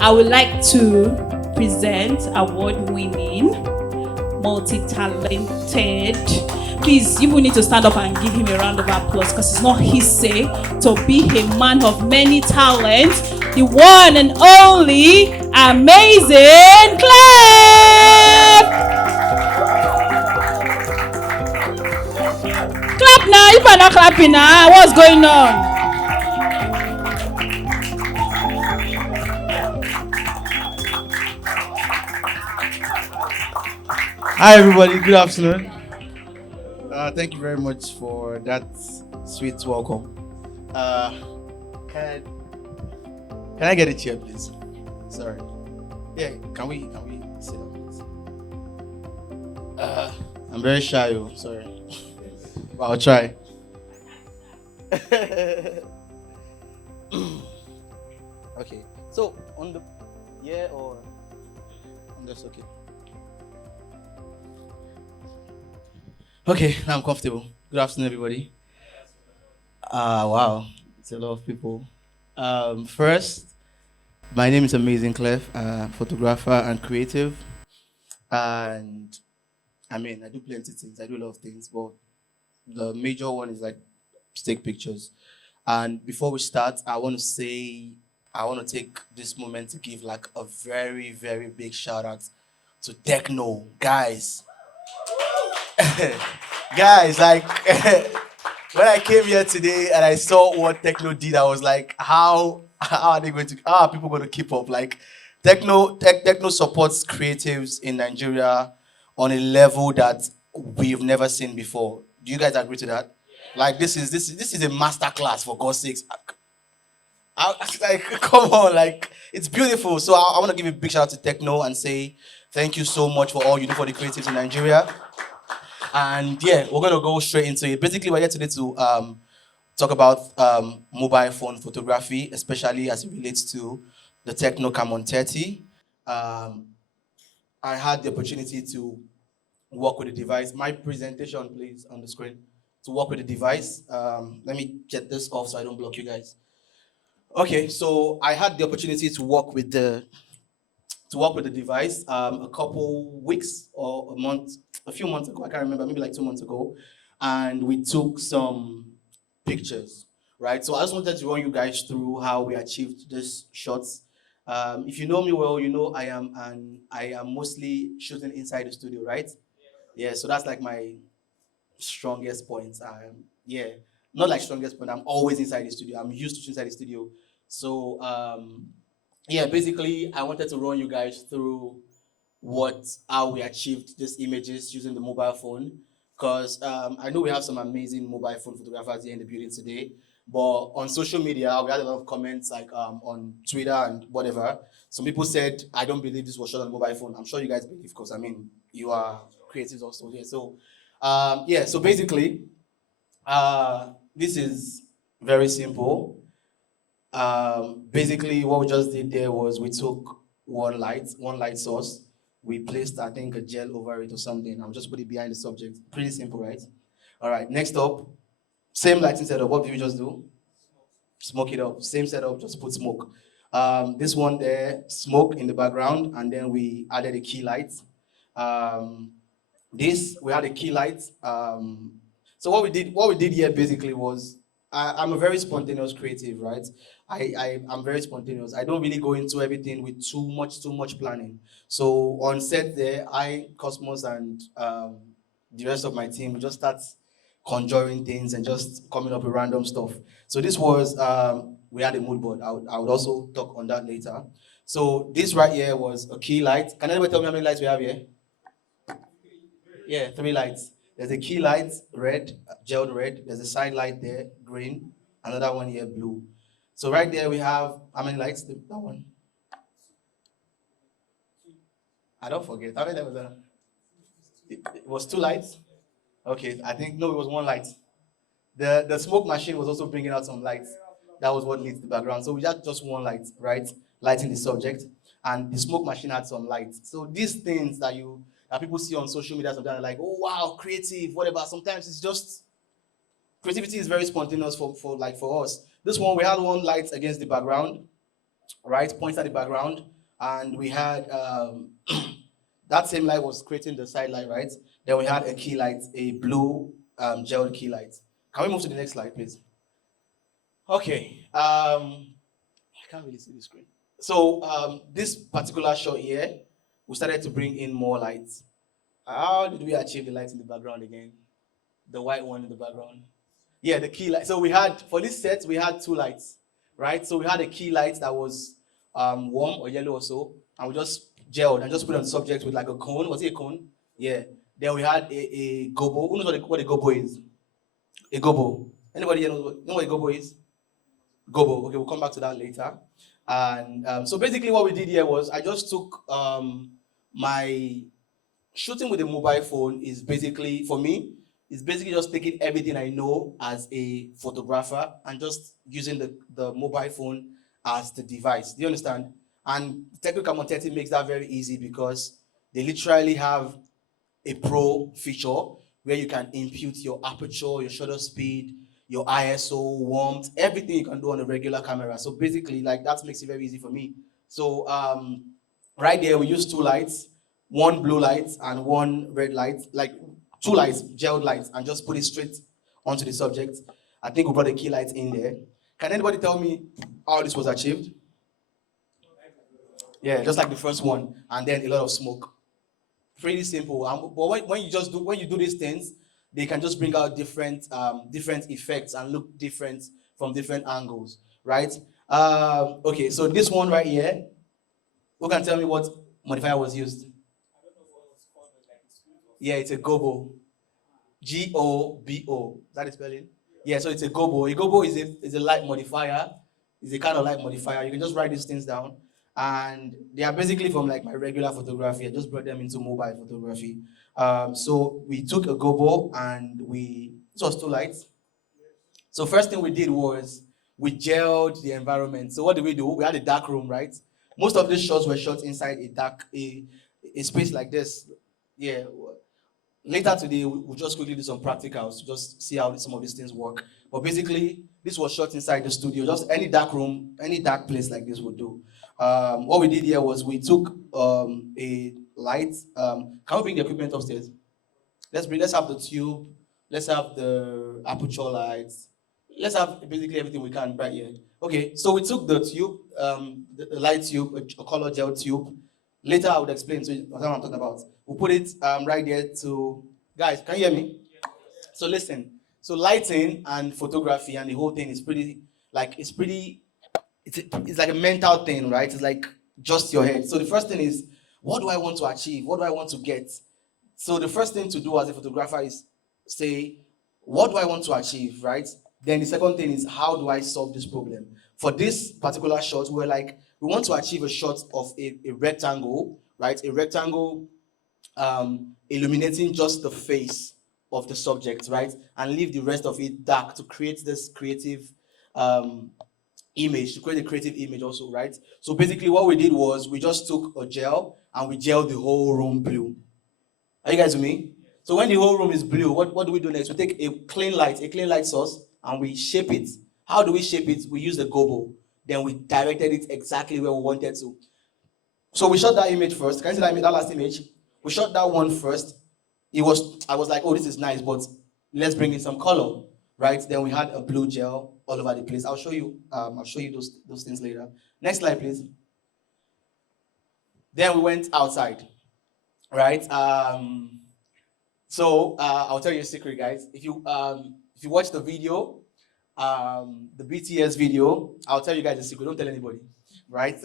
I would like to present award-winning, multi-talented. Please, you will need to stand up and give him a round of applause because it's not his say to be a man of many talents, the one and only AmazingKlef. Clap now, you are not clapping now. What's going on? Hi everybody, good afternoon. Thank you very much for that sweet welcome. Can I get a chair, please? Sorry. Yeah, can we sit down, please? I'm very shy, sorry. But I'll try. Okay. So on the or on this, okay. Okay, now I'm comfortable. Good afternoon, everybody. Wow, it's a lot of people. First, my name is AmazingKlef, photographer and creative. And I mean, I do plenty of things. I do a lot of things, but the major one is like take pictures. And before we start, I want to take this moment to give like a very, very big shout out to Techno, guys. Guys, like when I came here today and I saw what Techno did, I was like, how are people going to keep up? Like Techno supports creatives in Nigeria on a level that we've never seen before. Do you guys agree to that? Like this is a masterclass, for God's sakes. Like, come on, like it's beautiful. So I want to give a big shout out to Techno and say thank you so much for all you do for the creatives in Nigeria. And yeah, we're going to go straight into it. Basically, we're here today to talk about mobile phone photography, especially as it relates to the Techno CAMON 30. I had the opportunity to work with the device. My presentation, please, on the screen. To work with the device. Let me get this off so I don't block you guys. Okay, so I had the opportunity to work with the device a couple weeks or a few months ago. I can't remember, maybe like 2 months ago, and we took some pictures, right? So I just wanted to run you guys through how we achieved these shots. If you know me well, you know I am mostly shooting inside the studio, right? Yeah, so that's like my strongest point. Not like strongest point. I'm always inside the studio. I'm used to inside the studio. So basically, I wanted to run you guys through how we achieved these images using the mobile phone. Because I know we have some amazing mobile phone photographers here in the building today. But on social media, we had a lot of comments like on Twitter and whatever. Some people said, I don't believe this was shot on a mobile phone. I'm sure you guys believe, because I mean, you are creatives also here. So so basically, this is very simple. Basically, what we just did there was we took one light source. We placed, I think, a gel over it or something. I'll just put it behind the subject. Pretty simple, right? All right, next up, same lighting setup. What did we just do? Smoke it up. Same setup, just put smoke. This one there, smoke in the background, and then we added a key light. We had a key light. So what we did here basically was, I'm a very spontaneous creative, right? I'm very spontaneous. I don't really go into everything with too much planning. So on set there, Cosmos, and the rest of my team, we just start conjuring things and just coming up with random stuff. So this was, we had a mood board. I would also talk on that later. So this right here was a key light. Can anybody tell me how many lights we have here? Yeah, 3 lights. There's a key light, red, gelled red. There's a side light there, green. Another one here, blue. So right there we have, how many lights? That one. I don't forget. How many was that? It was 2 lights? Okay, I think, no, it was 1 light. The smoke machine was also bringing out some lights. That was what lit the background. So we had just 1 light, right? Lighting the subject. And the smoke machine had some lights. So these things that people see on social media sometimes are like, oh wow, creative, whatever. Sometimes it's just, creativity is very spontaneous for us. This one, we had 1 light against the background. right? Points at the background, and we had that same light was creating the side light, right? Then we had a key light, a blue gel key light. Can we move to the next slide, please? Okay. I can't really see the screen. So this particular shot here, we started to bring in more lights. How did we achieve the lights in the background again? The white one in the background. Yeah, the key light. So we had, for this set, we had two lights, right? So we had a key light that was warm or yellow or so, and we just gelled and just put on the subject with like a cone. Was it a cone? Yeah. Then we had a gobo. Who knows what a gobo is? A gobo. Anybody here know what a gobo is? Gobo. Okay, we'll come back to that later. And so basically what we did here was I just took my shooting with a mobile phone is basically, for me, is basically just taking everything I know as a photographer and just using the mobile phone as the device. Do you understand? And Technical CAMON 30 makes that very easy because they literally have a pro feature where you can impute your aperture, your shutter speed, your ISO, warmth, everything you can do on a regular camera. So basically, like that makes it very easy for me. So right there, we use two lights, one blue light and one red light, like two lights, gelled lights, and just put it straight onto the subject. I think we brought a key light in there. Can anybody tell me how this was achieved? Yeah, just like the first one, and then a lot of smoke. Pretty simple. But when you do these things, they can just bring out different effects and look different from different angles, right? Okay, so this one right here, who can tell me what modifier was used? Yeah, it's a gobo. Gobo. Is that the spelling? Yeah, so it's a gobo. A gobo is a light modifier. It's a kind of light modifier. You can just write these things down. And they are basically from like my regular photography. I just brought them into mobile photography. So we took a gobo and this was two lights. So first thing we did was we gelled the environment. So what did we do? We had a dark room, right? Most of these shots were shot inside a space like this. Yeah. Later today, we'll just quickly do some practicals to just see how some of these things work. But basically, this was shot inside the studio. Just any dark room, any dark place like this would do. What we did here was we took a light. Can we bring the equipment upstairs? Let's have the tube. Let's have the aperture lights. Let's have basically everything we can right here. Okay, so we took the tube, the light tube, a color gel tube. Later I would explain to you what I'm talking about. We'll put it right there to, guys, can you hear me? So listen, so lighting and photography and the whole thing is it's like a mental thing, right? It's like just your head. So the first thing is, what do I want to achieve? What do I want to get? So the first thing to do as a photographer is say, what do I want to achieve, right? Then the second thing is, how do I solve this problem? For this particular shot, we want to achieve a shot of a rectangle, right? A rectangle illuminating just the face of the subject, right? And leave the rest of it dark to create this creative image, to create a creative image also, right? So basically what we did was we just took a gel and we gelled the whole room blue. Are you guys with me? So when the whole room is blue, what do we do next? We take a clean light source, and we shape it. How do we shape it? We use the gobo. Then we directed it exactly where we wanted to. So we shot that image first. Can you see that last image? We shot that one first. I was like, oh, this is nice, but let's bring in some color, right? Then we had a blue gel all over the place. I'll show you those things later. Next slide, please. Then we went outside, right? So I'll tell you a secret, guys. If you watch the video, the BTS video, I'll tell you guys a secret. Don't tell anybody, right?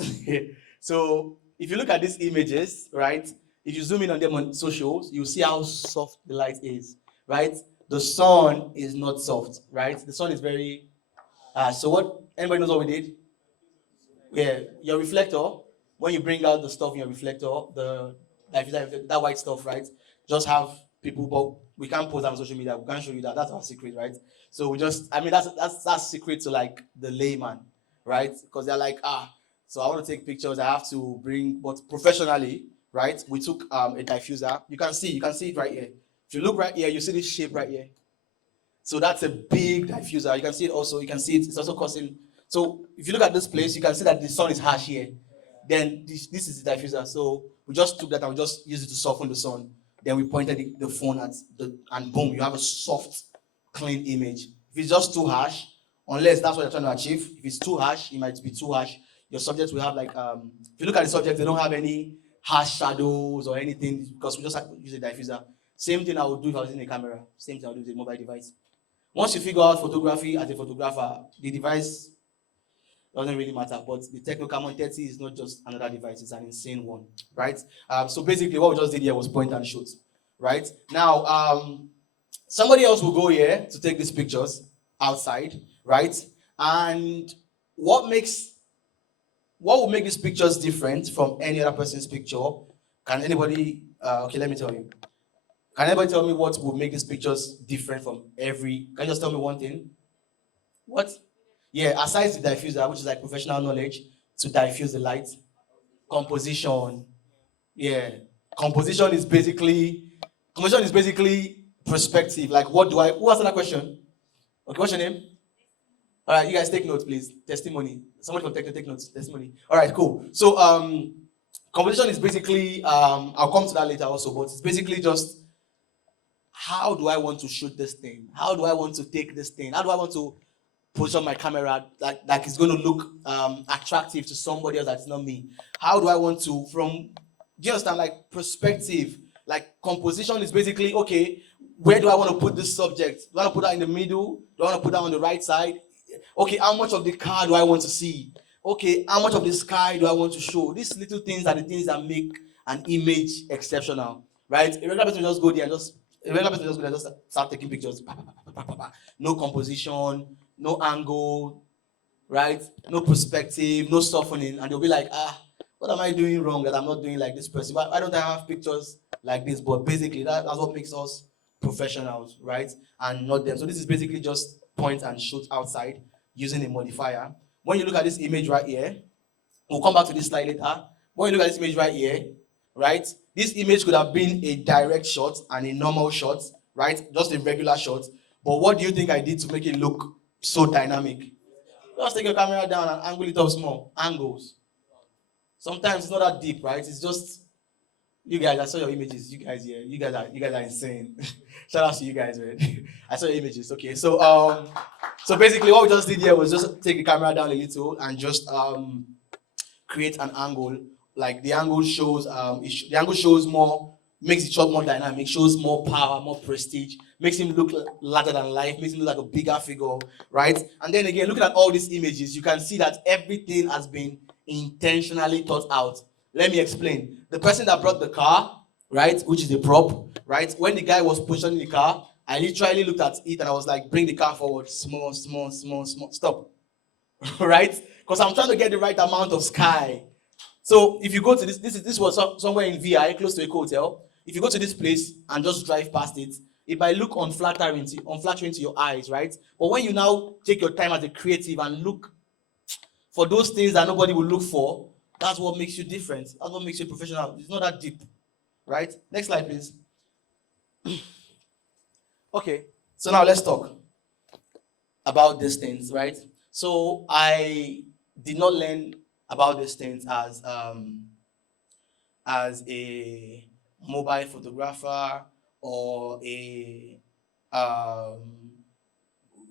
So if you look at these images, right? If you zoom in on them on socials, you'll see how soft the light is, right? The sun is not soft, right? The sun is very. So anybody knows what we did? Yeah, your reflector. When you bring out the stuff in your reflector, that white stuff, right? Just have people, but we can't post that on social media. We can't show you that. That's our secret, right? So that's secret to like the layman, right? Because they're like, so I want to take pictures. I have to bring, but professionally, right? We took a diffuser. You can see it right here. If you look right here, you see this shape right here. So that's a big diffuser. You can see it also. You can see it's also causing So if you look at this place, you can see that the sun is harsh here. Then this is the diffuser. So we just took that and we just used it to soften the sun. Then we pointed the phone at and boom, you have a soft, clean image. If it's just too harsh, unless that's what you're trying to achieve, if it's too harsh, it might be too harsh. Your subject will have like if you look at the subject, they don't have any harsh shadows or anything because we just have to use a diffuser. Same thing I would do if I was using a camera. Same thing I would do with a mobile device. Once you figure out photography as a photographer, the device doesn't really matter. But the CAMON 30 is not just another device; it's an insane one, right? So basically, what we just did here was point and shoot, right? Now, somebody else will go here to take these pictures outside, right? And what will make these pictures different from any other person's picture? Can anybody? Okay, let me tell you. Can anybody tell me what will make these pictures different from every? Can you just tell me one thing? What? Yeah, aside the diffuser, which is like professional knowledge to diffuse the light, composition. Yeah, composition is basically perspective. Like, what do I? Who asked that question? Okay, what's your name? All right, you guys take notes, please. Testimony. Someone from take notes. Testimony. All right, cool. So, composition is basically I'll come to that later also, but it's basically just how do I want to shoot this thing? How do I want to take this thing? How do I want to position my camera that is going to look attractive to somebody else that's not me? How do I want to, do you understand, like perspective, like composition is basically, okay, where do I want to put this subject? Do I want to put that in the middle? Do I want to put that on the right side? Okay, how much of the car do I want to see? Okay, how much of the sky do I want to show? These little things are the things that make an image exceptional, right? A regular person will just go there and just start taking pictures. No composition, no angle, right? No perspective, no softening, and they'll be like, what am I doing wrong that I'm not doing like this person? Why don't I have pictures like this? But basically, that's what makes us professionals, right? And not them. So this is basically just point and shoot outside using a modifier. When you look at this image right here, we'll come back to this slide later. When you look at this image right here, right? This image could have been a direct shot and a normal shot, right? Just a regular shot. But what do you think I did to make it look so dynamic? Just take your camera down and angle it up small. Angles. Sometimes it's not that deep, right? It's just you guys. I saw your images. You guys here. You guys are insane. Shout out to you guys, man. I saw your images. Okay, so basically what we just did here was just take the camera down a little and just create an angle. Like the angle shows the angle shows more, makes the shot more dynamic, shows more power, more prestige, makes him look larger than life, makes him look like a bigger figure, right? And then again, looking at all these images, you can see that everything has been intentionally thought out. Let me explain. The person that brought the car, right, which is the prop, right? When the guy was positioning the car, I literally looked at it and I was like, bring the car forward, small, stop, right? Because I'm trying to get the right amount of sky. So if you go to this was somewhere in VI, close to a hotel. If you go to this place and just drive past it, it might look unflattering to your eyes, right? But when you now take your time as a creative and look for those things that nobody will look for, that's what makes you different. That's what makes you professional. It's not that deep, right? Next slide, please. Okay, so now let's talk about these things, right? So I did not learn about these things as a mobile photographer or a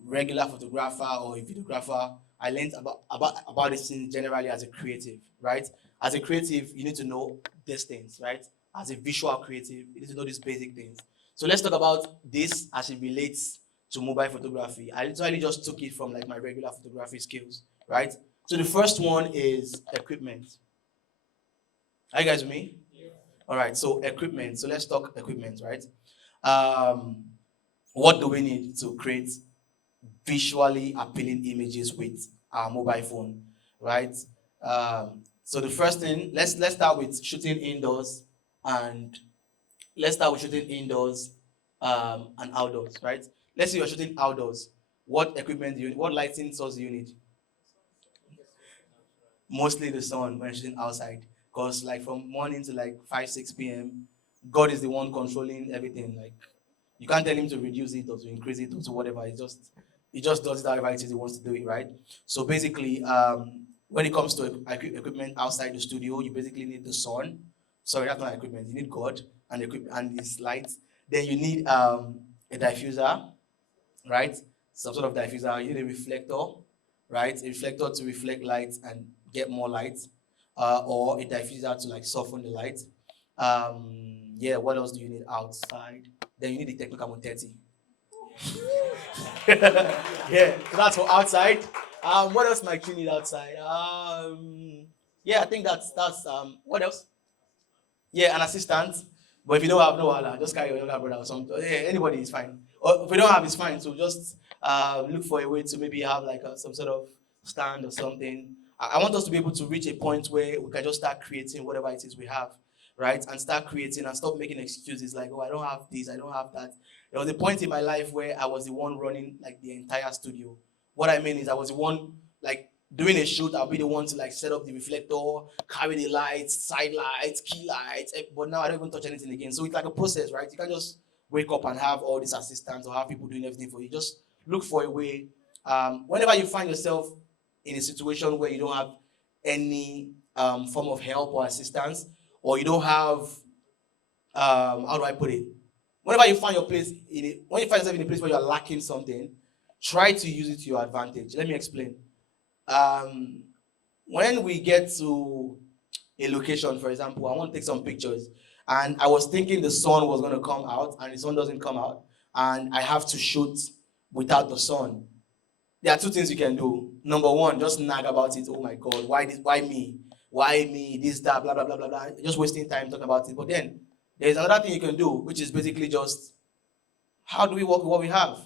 regular photographer or a videographer. I learned about these things generally as a creative, right? As a creative, you need to know these things, right? As a visual creative, you need to know these basic things. So let's talk about this as it relates to mobile photography. I literally just took it from like my regular photography skills, right? So the first one is equipment. Are you guys with me? Yeah. All right, so equipment. So let's talk equipment, right? What do we need to create visually appealing images with our mobile phone, right? So the first thing, let's start with shooting indoors and and outdoors, right? Let's say you're shooting outdoors. What equipment do you need? What lighting source do you need? Mostly the sun when you're shooting outside. Because like from morning to like 5, 6 p.m., God is the one controlling everything. Like you can't tell him to reduce it or to increase it or to whatever. He just does it however it is he wants to do it, right? So basically, when it comes to equipment outside the studio, you basically need the sun. Sorry, that's not equipment. You need God and and His lights. Then you need a diffuser, right? Some sort of diffuser. You need a reflector, right? A reflector to reflect light and get more light, or a diffuser to like soften the light. Yeah. What else do you need outside? Then you need the Techno Camon 30. Yeah, so that's for outside. What else might you need outside? Yeah, I think that's what else? Yeah, an assistant. But if you don't have no Allah, just carry your younger brother or something. Yeah, anybody is fine. Or if we don't have, it's fine. So just look for a way to maybe have like some sort of stand or something. I want us to be able to reach a point where we can just start creating whatever it is we have, right? And start creating and stop making excuses like, oh, I don't have this, I don't have that. There was a point in my life where I was the one running like the entire studio. What I mean is I was the one like doing a shoot. I'll be the one to like set up the reflector, carry the lights, side lights, key lights. But now I don't even touch anything again. So it's like a process, right? You can't just wake up and have all these assistants or have people doing everything for you. Just look for a way. Whenever you find yourself in a situation where you don't have any form of help or assistance, or you don't have how do I put it? Whenever you find your place in it, when you find yourself in a place where you're lacking something, try to use it to your advantage. Let me explain. Um, when we get to a location, for example, I want to take some pictures, and I was thinking the sun was going to come out, and the sun doesn't come out, and I have to shoot without the sun. There are two things you can do. Number one, just nag about it. Oh my God, why this? Why me? Why me? This, that, blah, blah, blah, blah, blah. Just wasting time talking about it. But then there's another thing you can do, which is basically just how do we work with what we have?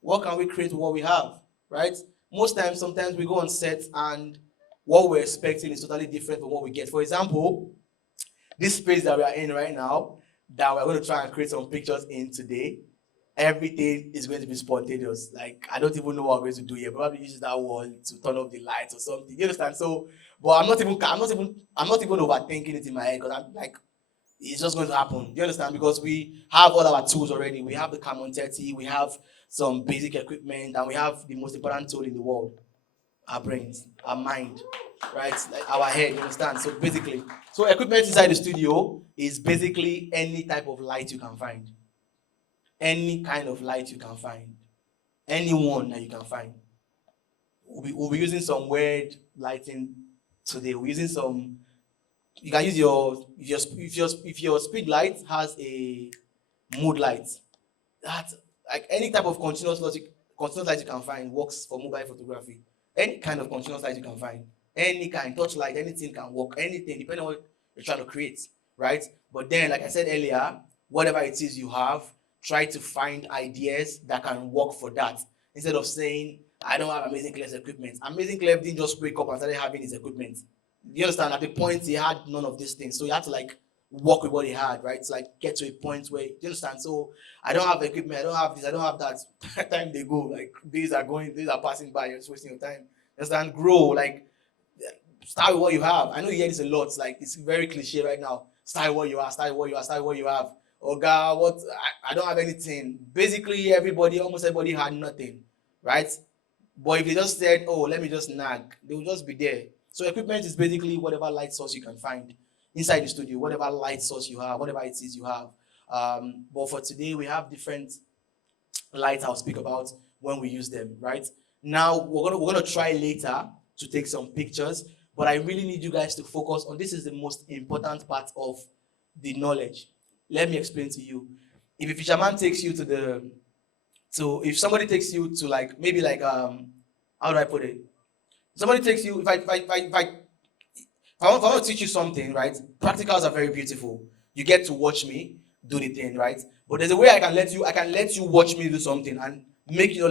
What can we create with what we have? Right? Most times, sometimes we go on set and what we're expecting is totally different from what we get. For example, this space that we are in right now, that we're going to try and create some pictures in today, everything is going to be spontaneous. Like, I don't even know what we're going to do here. Probably use that wall to turn off the lights or something. You understand? So, but I'm not even overthinking it in my head because I'm like, it's just going to happen. You understand? Because we have all our tools already. We have the CAMON 30, we have some basic equipment, and we have the most important tool in the world, our brains, our mind, right? Like our head, you understand? So basically, so equipment inside the studio is basically any type of light you can find. Any kind of light you can find. Anyone that you can find. We'll be using some weird lighting today. We're using some. You can use if your speed light has a mood light. That like any type of continuous light you can find works for mobile photography. Any kind of continuous light you can find. Any kind, touch light, anything can work. Anything, depending on what you're trying to create, right? But then, like I said earlier, whatever it is you have, try to find ideas that can work for that. Instead of saying, I don't have AmazingKlef's equipment. AmazingKlef didn't just wake up and started having his equipment. You understand? At the point he had none of these things. So you had to like work with what he had, right? To like get to a point where, you understand? So I don't have equipment, I don't have this, I don't have that. Time they go, like days are passing by, you're just wasting your time. You understand? Grow, like start with what you have. I know you hear this a lot, like it's very cliche right now. Start with what you have, start with what you have, start with what you have. Oh God, what I don't have anything. Basically, almost everybody had nothing, right? But if they just said, oh, let me just nag, they will just be there. So equipment is basically whatever light source you can find inside the studio, whatever light source you have, whatever it is you have. But for today, we have different lights I'll speak about when we use them, right? Now, we're gonna try later to take some pictures, but I really need you guys to focus on this is the most important part of the knowledge. Let me explain to you. If a fisherman takes you if somebody takes you to like, maybe like, how do I put it? Somebody takes you, if I want to teach you something, right? Practicals are very beautiful. You get to watch me do the thing, right? But there's a way I can let you watch me do something and make you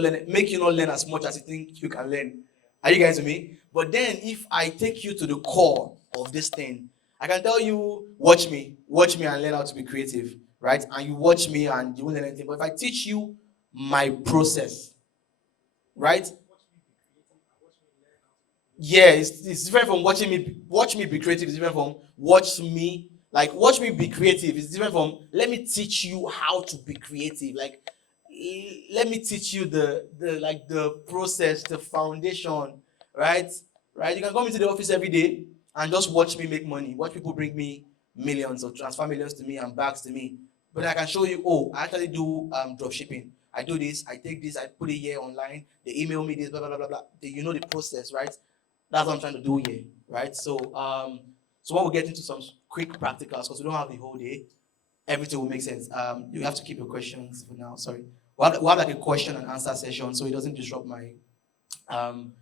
not learn as much as you think you can learn. Are you guys with me? But then if I take you to the core of this thing, I can tell you, watch me and learn how to be creative, right? And you watch me and you won't learn anything. But if I teach you my process, right? Yeah, it's different from watch me be creative. It's different from watch me be creative. It's different from let me teach you how to be creative. Like let me teach you the process, the foundation, right? Right? You can come into the office every day and just watch me make money. Watch people bring me millions or transfer millions to me and bags to me. But I can show you, oh, I actually do drop shipping. I do this, I take this, I put it here online, they email me this, blah blah blah blah blah. You know the process, right? That's what I'm trying to do here, right? So when we get into some quick practicals, because we don't have the whole day, everything will make sense. You have to keep your questions for now. Sorry, we'll have like a question and answer session, so it doesn't disrupt um,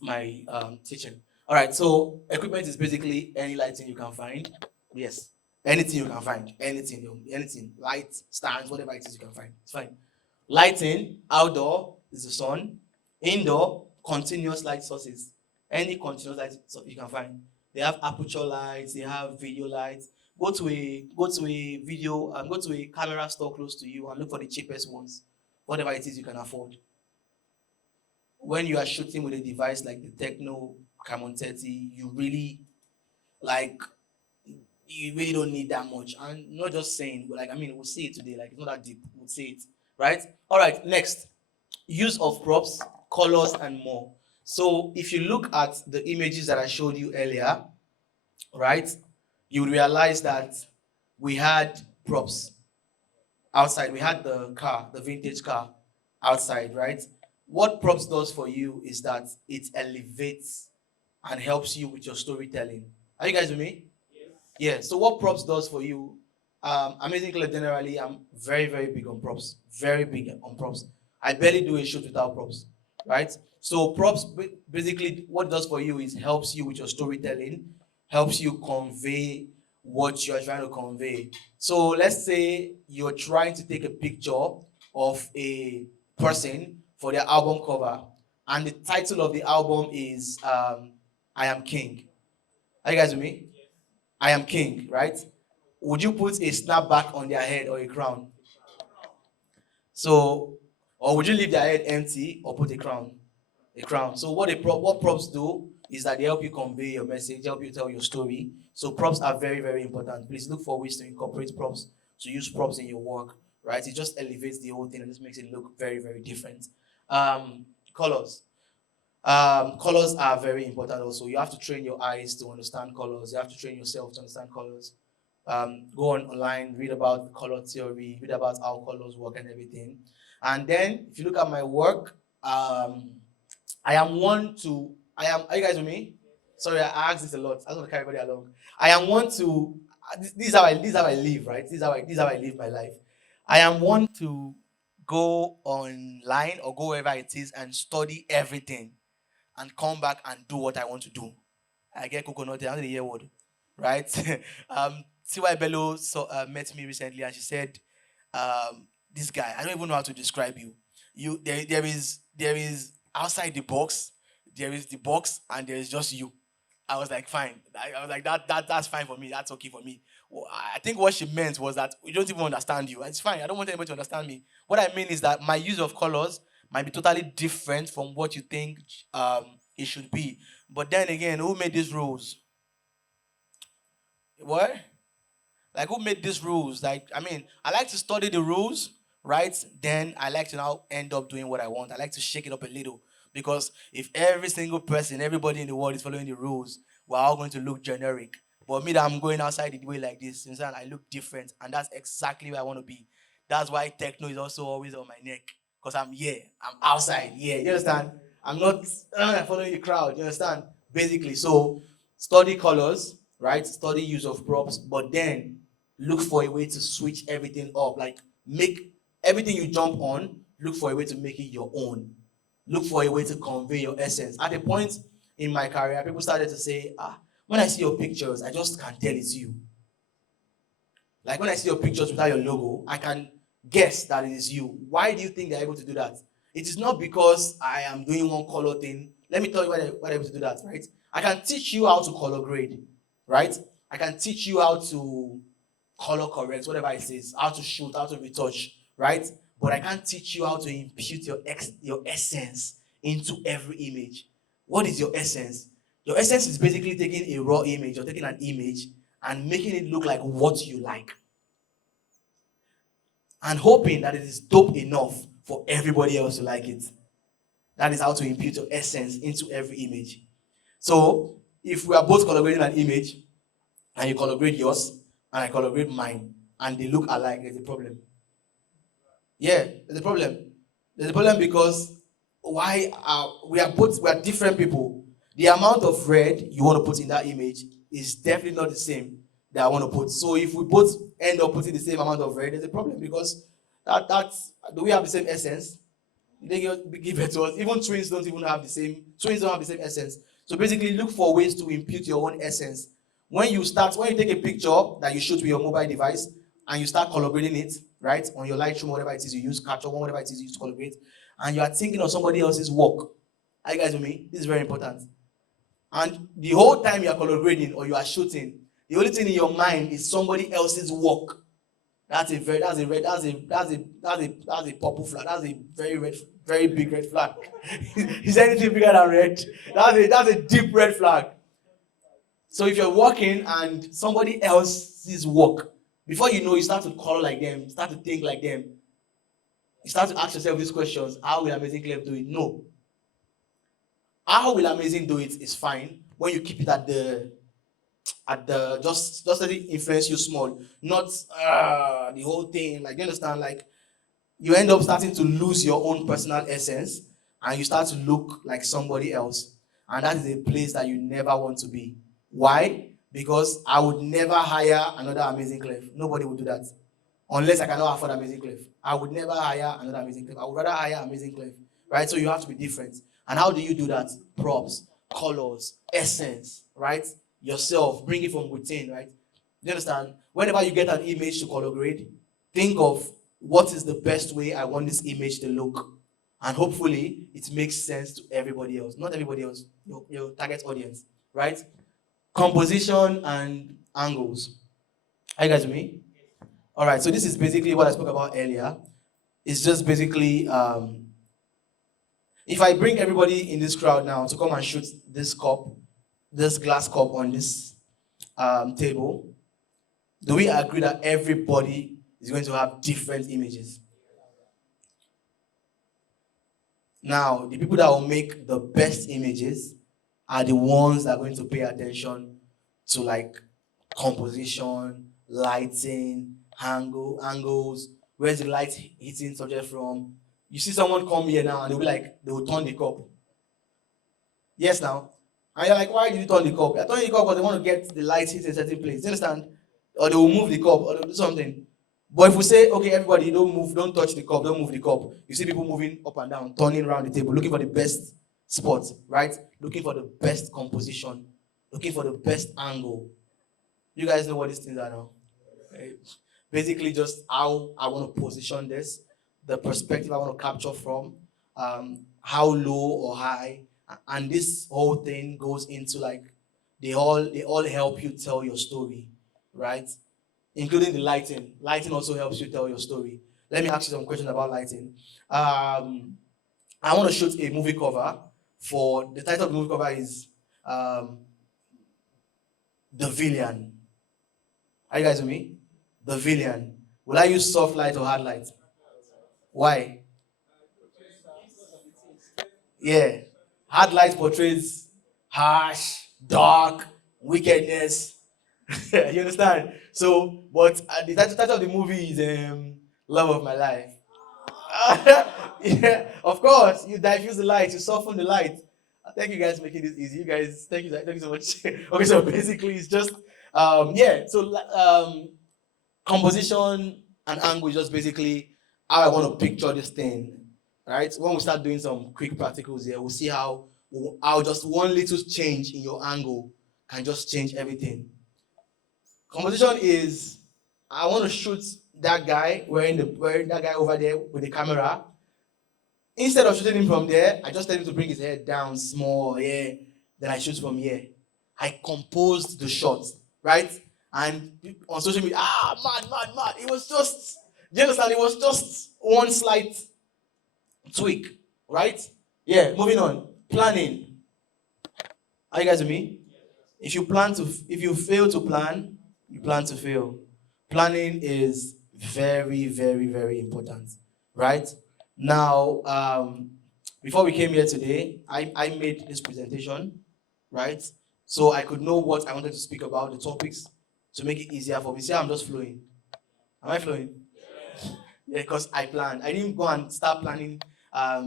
my teaching. All right. So equipment is basically any lighting you can find. Yes, anything you can find, anything, light, stands, whatever it is you can find. It's fine. Lighting outdoor is the sun. Indoor continuous light sources. Any continuous light you can find. They have aperture lights. They have video lights. Go to a video go to a camera store close to you and look for the cheapest ones, whatever it is you can afford. When you are shooting with a device like the Techno CAMON 30, like you really don't need that much. And not just saying, but like I mean, we'll see it today. Like it's not that deep. We'll see it, right? All right. Next, use of props, colors, and more. So if you look at the images that I showed you earlier, right, you will realize that we had props outside. We had the car, the vintage car outside, right? What props does for you is that it elevates and helps you with your storytelling. Are you guys with me? Yeah. So what props does for you? AmazingKlef generally, I'm very, very big on props. Very big on props. I barely do a shoot without props, right? So props basically what it does for you is helps you with your storytelling, helps you convey what you're trying to convey. So let's say you're trying to take a picture of a person for their album cover, and the title of the album is I Am King. Are you guys with me? I am king, right? Would you put a snapback on their head or a crown? So, or would you leave their head empty or put a crown? A crown. So what props do is that they help you convey your message, help you tell your story. So props are very, very important. Please look for ways to incorporate props, to use props in your work, right? It just elevates the whole thing and just makes it look very, very different. Colors. Colors are very important also. You have to train your eyes to understand colors. You have to train yourself to understand colors. Go online, read about color theory, read about how colors work and everything. And then, if you look at my work, are you guys with me? Sorry, I ask this a lot. I don't want to carry everybody along. I am one to, this is how I live, right? This is how I live my life. I am one to go online or go wherever it is and study everything and come back and do what I want to do. I get coconut, I don't the year word, right? T.Y. Bello met me recently and she said, this guy, I don't even know how to describe you. There is outside the box, there is the box, and there is just you. I was like, fine. I was like, that's fine for me. That's okay for me. Well, I think what she meant was that we don't even understand you. It's fine. I don't want anybody to understand me. What I mean is that my use of colors might be totally different from what you think it should be. But then again, who made these rules? What? Like, who made these rules? Like, I mean, I like to study the rules, right? Then I like to now end up doing what I want. I like to shake it up a little. Because if every single person, everybody in the world is following the rules, we're all going to look generic. But me, that I'm going outside the way like this, I look different. And that's exactly where I want to be. That's why techno is also always on my neck. Because I'm here. I'm outside. Yeah, you understand? I'm not following the crowd. You understand? Basically. So study colors, right? Study use of props, but then look for a way to switch everything up. Like make everything you jump on, look for a way to make it your own. Look for a way to convey your essence. At a point in my career, people started to say, when I see your pictures, I just can't tell it's you. Like when I see your pictures without your logo, I can guess that it is you. Why do you think they're able to do that? It is not because I am doing one color thing. Let me tell you why they're able to do that, right? I can teach you how to color grade, right? I can teach you how to color correct, whatever it is, how to shoot, how to retouch, right? But I can't teach you how to impute your essence into every image. What is your essence? Your essence is basically taking a raw image or taking an image and making it look like what you like. And hoping that it is dope enough for everybody else to like it. That is how to impute your essence into every image. So if we are both collaborating an image, and you collaborate yours, and I collaborate mine, and they look alike, there's a problem. Yeah, there's a problem. There's a problem because we are different people. The amount of red you want to put in that image is definitely not the same that I want to put. So if we both end up putting the same amount of red, there's a problem because that's do we have the same essence? They give it to us. Even twins don't have the same. Twins don't have the same essence. So basically, look for ways to impute your own essence. When you take a picture that you shoot with your mobile device and you start collaborating it, right, on your Lightroom, whatever it is you use, Capture One, whatever it is you use to collaborate, and you are thinking of somebody else's work. Are you guys with me? This is very important. And the whole time you are collaborating or you are shooting, the only thing in your mind is somebody else's work. That's a purple flag. That's a very big red flag. Is anything bigger than red? That's a deep red flag. So if you're working and somebody else's work, before you know, you start to color like them, start to think like them. You start to ask yourself these questions: how will AmazingKlef do it? No. How will Amazing do it is fine when you keep it at the just let it influence you small, not the whole thing. Like, you understand? Like, you end up starting to lose your own personal essence and you start to look like somebody else, and that is a place that you never want to be. Why? Because I would never hire another AmazingKlef. Nobody would do that unless I cannot afford AmazingKlef. I would never hire another AmazingKlef. I would rather hire AmazingKlef, right? So you have to be different. And how do you do that? Props, colors, essence, right? Yourself, bring it from within, right? You understand? Whenever you get an image to collaborate, think of what is the best way I want this image to look. And hopefully, it makes sense to everybody else. Not everybody else, your target audience, right? Composition and angles. Are you guys with me? All right, so this is basically what I spoke about earlier. It's just basically, if I bring everybody in this crowd now to come and shoot this glass cup on this table, do we agree that everybody is going to have different images? Now, the people that will make the best images are the ones that are going to pay attention to, like, composition, lighting, angles, where's the light hitting subject from. You see someone come here now and they'll be like, they will turn the cup. Yes, now. And you're like, why did you turn the cup? They're turning the cup because they want to get the light hit in a certain place. You understand? Or they will move the cup, or they'll do something. But if we say, okay, everybody, don't touch the cup, don't move the cup. You see people moving up and down, turning around the table, looking for the best spot, right? Looking for the best composition, looking for the best angle. You guys know what these things are now? Right? Basically, just how I want to position this, the perspective I want to capture from, how low or high, and this whole thing goes into, like, they all help you tell your story, right? Including the lighting. Lighting also helps you tell your story. Let me ask you some questions about lighting. I want to shoot a movie cover. For the title of the movie cover is The Villain. Are you guys with me? The Villain. Will I use soft light or hard light? Why? Yeah. Hard light portrays harsh, dark, wickedness. You understand? So, but the title of the movie is Love of My Life. Yeah, of course. You diffuse the light, you soften the light. Thank you guys for making this easy. You guys, thank you so much. Okay, so basically it's just composition and angle is just basically how I want to picture this thing. Right? When we start doing some quick practicals here, we'll see how just one little change in your angle can just change everything. Composition is, I want to shoot that guy wearing that guy over there with the camera. Instead of shooting him from there, I just tell him to bring his head down small, yeah. Then I shoot from here. I composed the shots, right? And on social media, mad. It was just, do you understand? It was just one slight tweak, right? Yeah, moving on. Planning. Are you guys with me? If you fail to plan, you plan to fail. Planning is very, very, very important, right? Now, before we came here today, I made this presentation, right? So I could know what I wanted to speak about, the topics, to make it easier for me. See, I'm just flowing. Am I flowing? Yeah, because I planned. I didn't go and start planning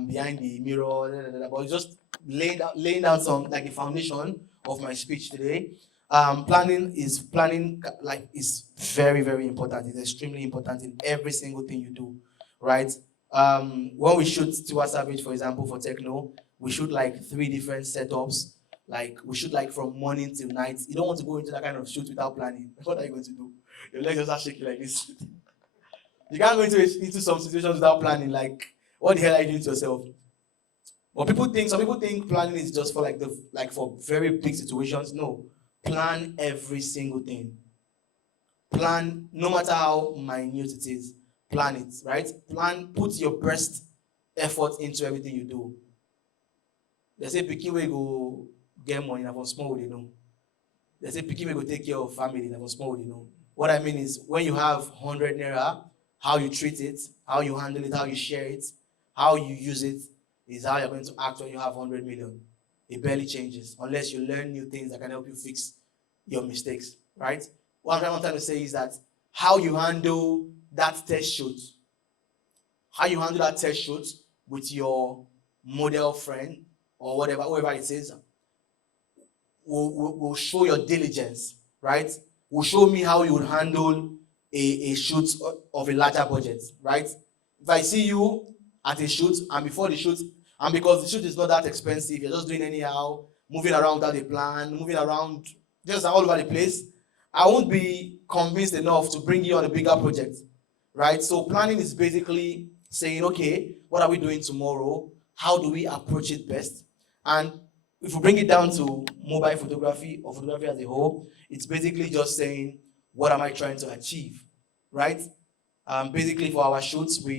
behind the mirror, but just laying down some like the foundation of my speech today. Planning like is very very important. It's extremely important in every single thing you do, right? When we shoot Tiwa Savage, for example, for techno, we shoot like 3 different setups. Like we shoot like from morning till night. You don't want to go into that kind of shoot without planning. What are you going to do? Your legs just start shaking like this. You can't go into some situations without planning. Like, what the hell are you doing to yourself? But some people think planning is just for like for very big situations. No, plan every single thing. Plan, no matter how minute it is. Plan it, right? Plan, put your best effort into everything you do. They say pikin wey go get money, na from small they know. They say pikin wey go take care of family, na from small they know. What I mean is when you have 100 naira, how you treat it, how you handle it, how you share it, how you use it is how you're going to act when you have 100 million. It barely changes unless you learn new things that can help you fix your mistakes, right? What I'm trying to say is that how you handle that test shoot, with your model friend or whatever, whoever it is, will show your diligence, right? Will show me how you would handle a shoot of a larger budget, right? If I see you at a shoot and before the shoot, and because the shoot is not that expensive, you're just doing anyhow, moving around without a plan, moving around just all over the place, I won't be convinced enough to bring you on a bigger project, right? So planning is basically saying, okay, what are we doing tomorrow? How do we approach it best? And if we bring it down to mobile photography or photography as a whole, it's basically just saying, what am I trying to achieve, right? Basically, for our shoots, for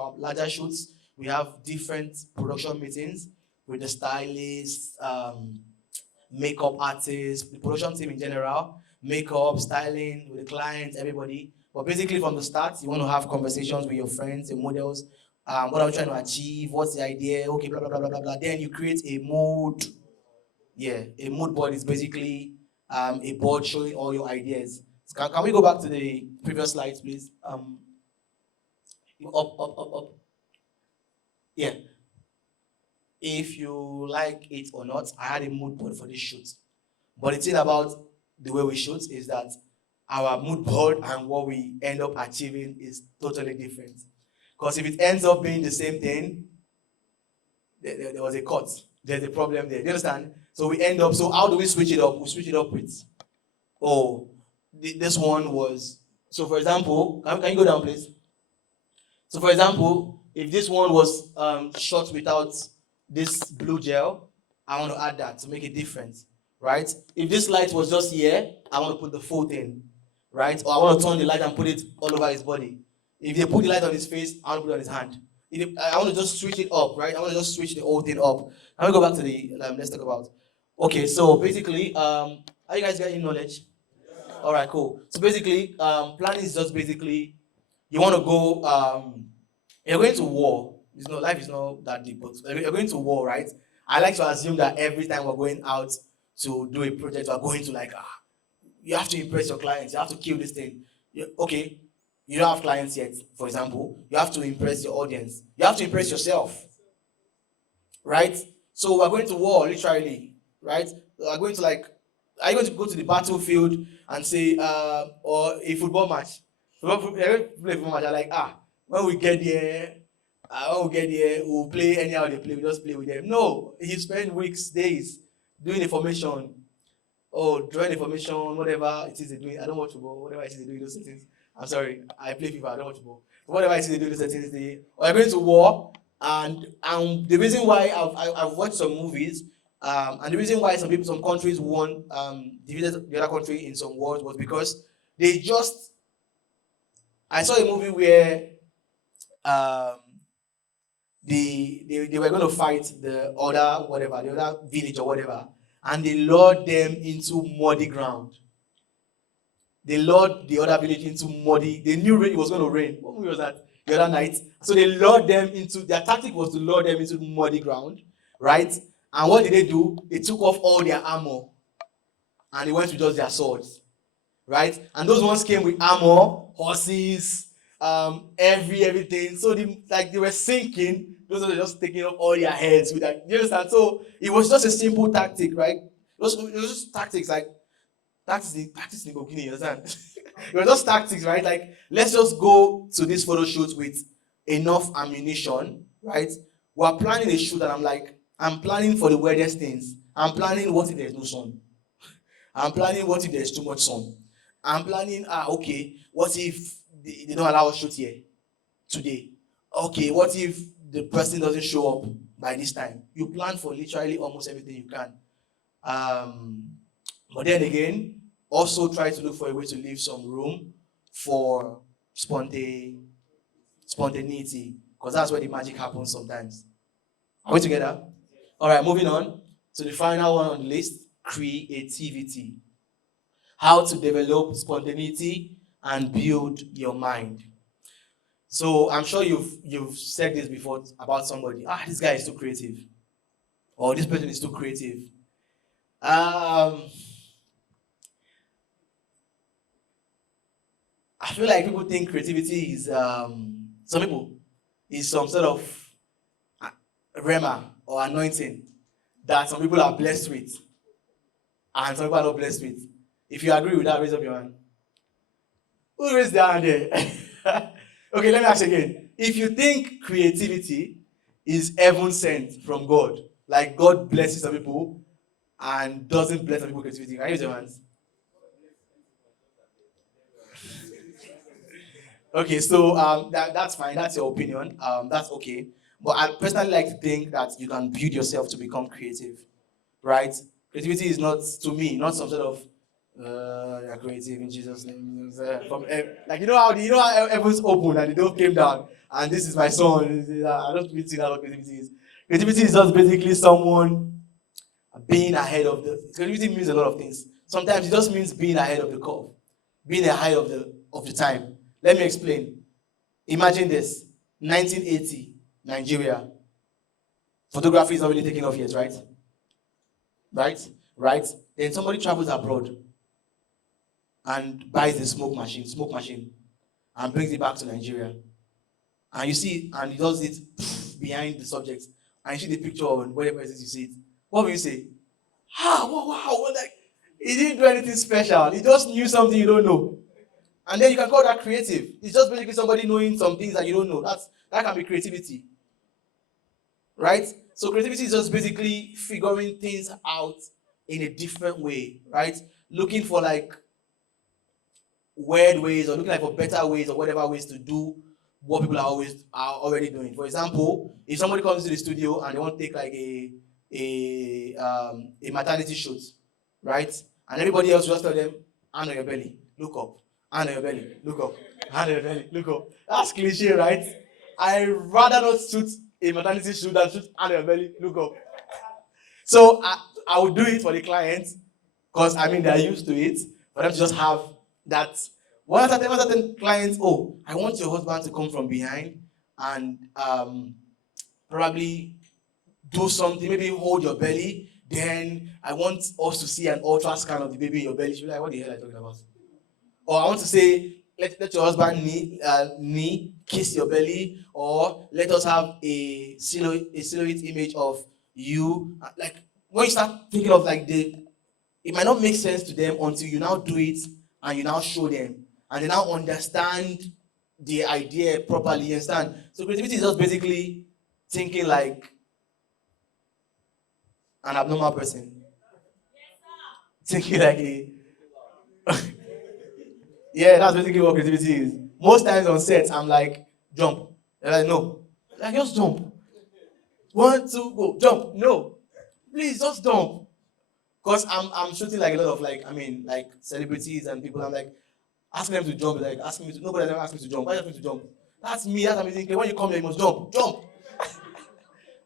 our larger shoots, we have different production meetings with the stylists, makeup artists, the production team in general, makeup, styling, with the clients, everybody. But basically, from the start, you want to have conversations with your friends, your models. What are we trying to achieve? What's the idea? Okay, blah, blah, blah, blah, blah, blah. Then you create a mood. Yeah, a mood board is basically a board showing all your ideas. Can we go back to the previous slides, please? Up. Yeah. If you like it or not, I had a mood board for this shoot. But the thing about the way we shoot is that our mood board and what we end up achieving is totally different. Because if it ends up being the same thing, there was a cut. There's a problem there. Do you understand? So we end up, so how do we switch it up? We switch it up with, this one was, so for example, can you go down, please? So for example, if this one was shot without this blue gel, I want to add that to make it different, right? If this light was just here, I want to put the full thing, right? Or I want to turn the light and put it all over his body. If they put the light on his face, I want to put it on his hand. I want to just switch it up, right? I want to just switch the whole thing up. Let me go back to the, let's talk about. Okay, so basically, are you guys getting knowledge? All right, cool. So basically, planning is just basically, you want to go, you're going to war. Life is not that deep, but you're going to war, right? I like to assume that every time we're going out to do a project, we're going to you have to impress your clients. You have to kill this thing. Okay, you don't have clients yet, for example. You have to impress your audience. You have to impress yourself, right? So we're going to war, literally, right? We're going to are you going to go to the battlefield and say, or a football match? Football match, when we get there, we'll play anyhow they play, we just play with them. No, you spend weeks, days doing the formation, drawing the formation, whatever it is they're doing. I don't watch football, whatever it is they're doing, those settings. I'm sorry, I play FIFA, I don't watch football. Whatever it is they do, those settings, or you're going to war, and the reason why I've watched some movies, and the reason why some countries won, defeated the other country in some wars was because I saw a movie where they were going to fight the other village or whatever, and they lured them into muddy ground. They lured the other village into muddy. They knew it was going to rain. What movie was that? the other night. So they lured them into, their tactic was to lure them into muddy ground, right? And what did they do? They took off all their armor and they went with just their swords, right? And those ones came with armor, horses, everything. So they were sinking. Those were just taking off all their heads with that. You understand? So it was just a simple tactic, right? It was just tactics, like tactics in Guinea, you understand? It was just tactics, right? Like, let's just go to this photo shoot with enough ammunition, right? We're planning a shoot, and I'm planning for the weirdest things. I'm planning what if there's no sun. I'm planning what if there's too much sun. I'm planning, okay, what if they don't allow us shoot here today? Okay, what if the person doesn't show up by this time? You plan for literally almost everything you can. But then again, also try to look for a way to leave some room for spontaneity, because that's where the magic happens sometimes. Are we together? All right, moving on to the final one on the list, creativity. How to develop spontaneity and build your mind. So I'm sure you've said this before about somebody. This guy is too creative, or this person is too creative. I feel like people think creativity is some people is some sort of rema or anointing that some people are blessed with, and some people are not blessed with. If you agree with that, raise up your hand. Who raised their hand there? Okay, let me ask again. If you think creativity is heaven sent from God, like God blesses some people and doesn't bless some people with creativity, can you raise your hands? Okay, so that's fine. That's your opinion. That's okay. But I personally like to think that you can build yourself to become creative, right? Creativity is not, to me, not some sort of you're creative in Jesus' name. Like you know how heavens opened and the dove came down and this is my son. I don't really see that what creativity is. Creativity is just basically someone being ahead of the. Creativity means a lot of things. Sometimes it just means being ahead of the curve, being ahead of the time. Let me explain. Imagine this: 1980, Nigeria. Photography is not really taking off yet, right? Right. Then somebody travels abroad and buys a smoke machine, and brings it back to Nigeria. And you see, and he does it behind the subject, and you see the picture of whatever it is you see it. What will you say? Wow, like he didn't do anything special. He just knew something you don't know. And then you can call that creative. It's just basically somebody knowing some things that you don't know. That can be creativity. Right? So creativity is just basically figuring things out in a different way, right? Looking for like weird ways, or looking like for better ways, or whatever ways to do what people are already doing. For example, if somebody comes to the studio and they want to take like a maternity shoot, right? And everybody else just tell them, hand on your belly, look up, hand on your belly, look up, hand on your belly, look up. That's cliche, right? I rather not shoot a maternity shoot than shoot hand on your belly, look up. So I would do it for the clients because they're used to it. For them to just have that. One certain clients, I want your husband to come from behind and probably do something, maybe hold your belly. Then I want us to see an ultra scan of the baby in your belly. She'll be like, what the hell are you talking about? Or I want to say, let your husband knee kiss your belly, or let us have a silhouette image of you. Like when you start thinking of like it might not make sense to them until you now do it and you now show them, and they now understand the idea properly. You understand? So creativity is just basically thinking like an abnormal person, thinking like a yeah, that's basically what creativity is. Most times on sets, I'm like, jump. They're like, no. Like, just jump. 1, 2, go. Jump. No. Please, just jump. Because I'm shooting like a lot of like celebrities and people. I'm like, asking them to jump. Like, asking me to, nobody has ever asked me to jump. Why you ask me to jump? That's me. That's AmazingKlef. When you come here, you must jump. Jump.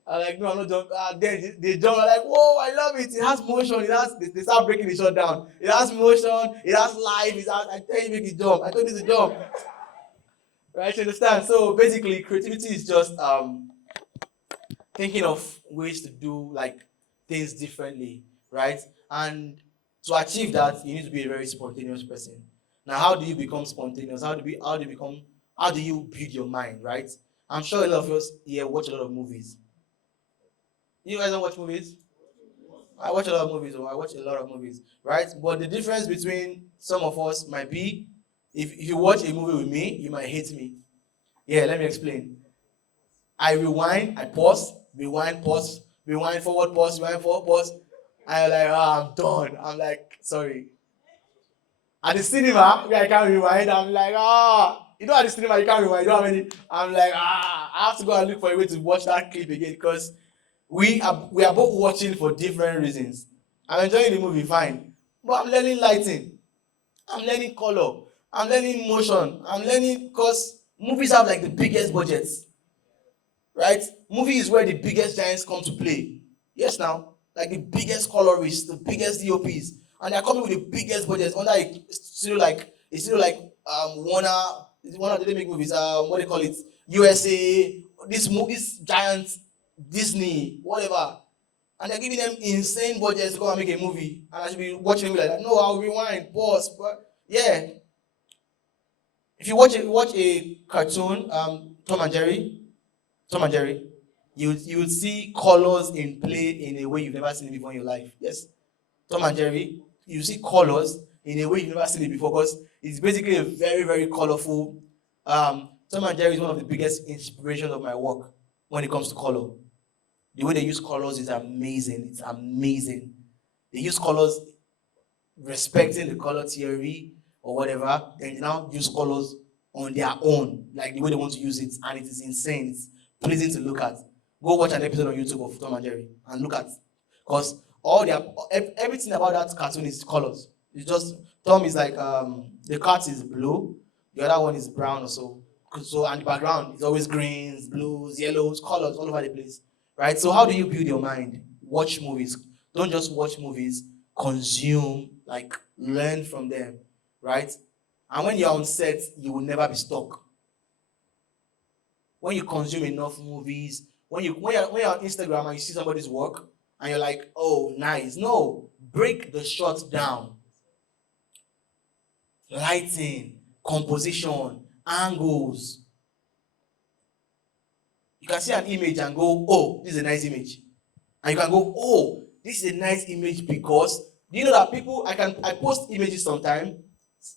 I'm like, no, I'm not jumping. Then they jump. I'm like, whoa, I love it. It has motion. They start breaking the shot down. It has motion. It has life. I tell you, make it jump. I told you to jump. Right? You understand? So basically, creativity is just thinking of ways to do like things differently, right? And to achieve that, you need to be a very spontaneous person. Now, how do you become spontaneous? How do you build your mind, right? I'm sure a lot of us here watch a lot of movies. You guys don't watch movies? I watch a lot of movies, or I watch a lot of movies, right? But the difference between some of us might be if you watch a movie with me, you might hate me. Yeah, let me explain. I rewind, I pause, rewind, forward, pause, rewind, forward, pause. I'm like, I'm done. I'm like, sorry. At the cinema, where I can't rewind, I'm like, at the cinema, you can't rewind. You don't have any. I'm like, I have to go and look for a way to watch that clip again because we are both watching for different reasons. I'm enjoying the movie, fine. But I'm learning lighting. I'm learning color. I'm learning motion. I'm learning because movies have like the biggest budgets. Right? Movie is where the biggest giants come to play. Yes, now, like the biggest colorists, the biggest DOPs, and they're coming with the biggest budgets under a studio like Warner. Warner they make movies. What do they call it? USA. This giant Disney, whatever, and they're giving them insane budgets to go and make a movie, and I should be watching a movie like that. No, I'll rewind, pause, but yeah. If you watch a cartoon, Tom and Jerry, you would see colors in play in a way you've never seen it before in your life. Yes, Tom and Jerry, you see colors in a way you've never seen it before because it's basically a very very colorful. Tom and Jerry is one of the biggest inspirations of my work when it comes to color. The way they use colors is amazing. It's amazing. They use colors respecting the color theory or whatever, and they now use colors on their own, like the way they want to use it, and it is insane. It's pleasing to look at. Go watch an episode on YouTube of Tom and Jerry and look at, because everything about that cartoon is colors. It's just Tom is like the cat is blue, the other one is brown or so. So and the background is always greens, blues, yellows, colors all over the place. Right? So how do you build your mind? Watch movies. Don't just watch movies, consume, like learn from them, right? And when you're on set, you will never be stuck. When you consume enough movies, when you're on Instagram and you see somebody's work and you're like, oh, nice. No, break the shot down. Lighting, composition, angles. You can see an image and go, oh, this is a nice image. And you can go, oh, this is a nice image because do you know that I post images sometimes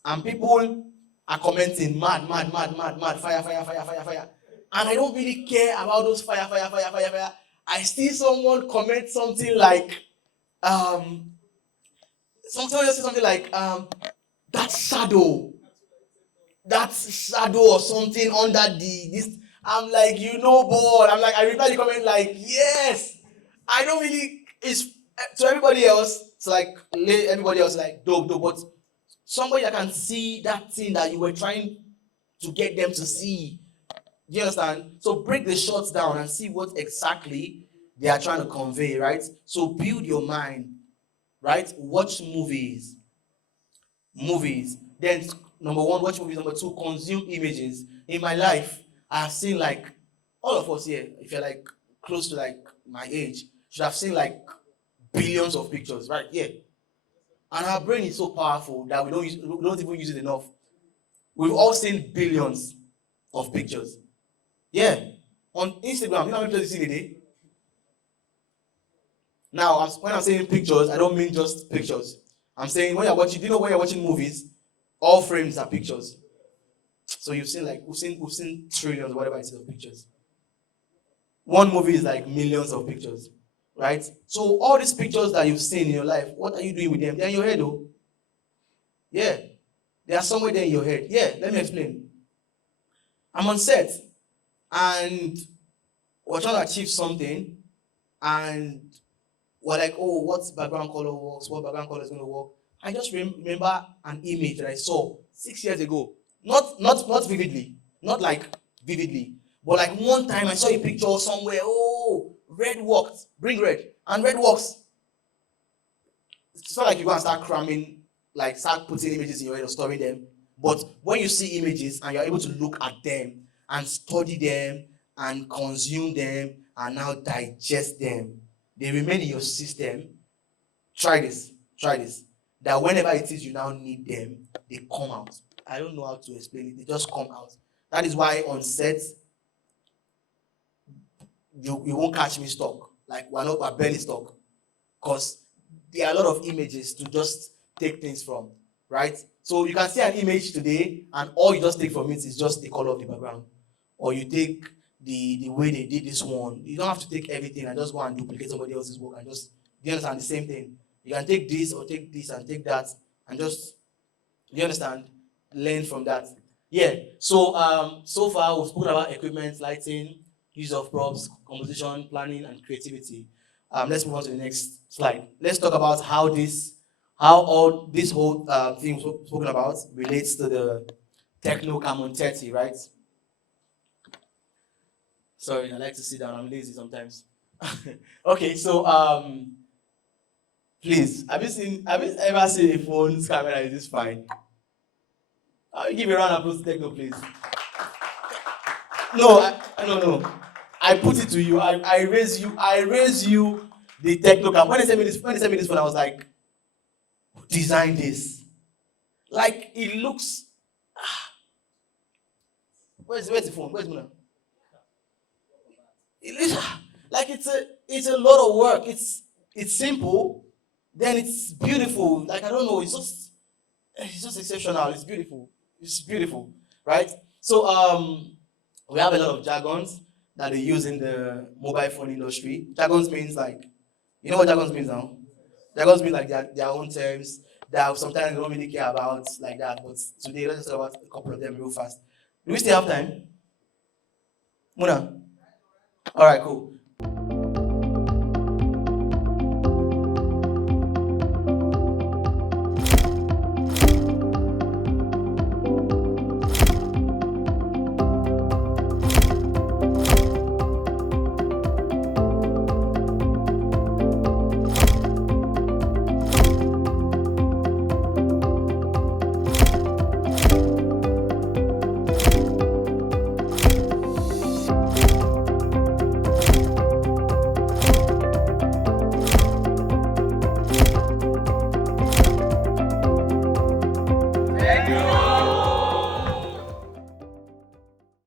and people are commenting mad, mad, mad, mad, mad, fire, fire, fire, fire, fire. And I don't really care about those fire, fire, fire, fire, fire. I see someone comment something like, someone just say something like, that shadow, or something under this. I'm like, boy. I'm like, I reply the comment like, yes. I don't really. It's to everybody else. It's like everybody else like dope, dope. But somebody that can see that thing that you were trying to get them to see. Do you understand? So break the shots down and see what exactly they are trying to convey, right? So build your mind, right? Watch movies. Then number one, watch movies. Number two, consume images. In my life, I have seen like all of us here, if you're like close to like my age, should have seen like billions of pictures, right? Yeah. And our brain is so powerful that we don't even use it enough. We've all seen billions of pictures. Yeah. On Instagram, you know how many pictures you see in a day? Now, when I'm saying pictures, I don't mean just pictures. I'm saying when you're watching, do you know when you're watching movies, all frames are pictures. So you've seen like we've seen trillions or whatever it is of pictures. One movie is like millions of pictures, right? So all these pictures that you've seen in your life, what are you doing with them? They're in your head, though. Yeah, they are somewhere there in your head. Yeah, let me explain. I'm on set, and we're trying to achieve something, and we're like, oh, what background color works? What background color is going to work? I just remember an image that I saw 6 years ago. Not vividly, not like vividly, but like one time I saw a picture somewhere. Oh, red works. Bring red, and red works. It's not like you go and start cramming, like start putting images in your head or storing them. But when you see images and you're able to look at them and study them and consume them and now digest them, they remain in your system. Try this. Try this. That whenever it is you now need them, they come out. I don't know how to explain it. They just come out. That is why on set, you won't catch me stuck. Like we're barely stuck. Because there are a lot of images to just take things from, right? So you can see an image today, and all you just take from it is just the color of the background. Or you take the way they did this one. You don't have to take everything and just go and duplicate somebody else's work and just, do you understand, the same thing? You can take this or take this and take that and just, do you understand? Learn from that. Yeah. So far we've spoken about equipment, lighting, use of props, composition, planning, and creativity. Let's move on to the next slide. Let's talk about how all this whole thing we've spoken about relates to the Techno CAMON 30, right? Sorry, I like to sit down. I'm lazy sometimes. Okay, so please, have you ever seen a phone's camera is this fine? Give a round of applause to Techno, please. No. I put it to you. I raise you the Techno camera. When they sent me this phone, I was like, who designed this? Like it looks. Where's the phone? Where's Muna? It looks like it's a lot of work. It's simple, then it's beautiful. Like I don't know, it's just exceptional. It's beautiful. It's beautiful, right? So we have a lot of jargons that they use in the mobile phone industry. Jargons means like, you know what jargons means now? Jargons mean like their own terms that sometimes they don't really care about like that. But today let's just talk about a couple of them real fast. Do we still have time? Muna? All right, cool.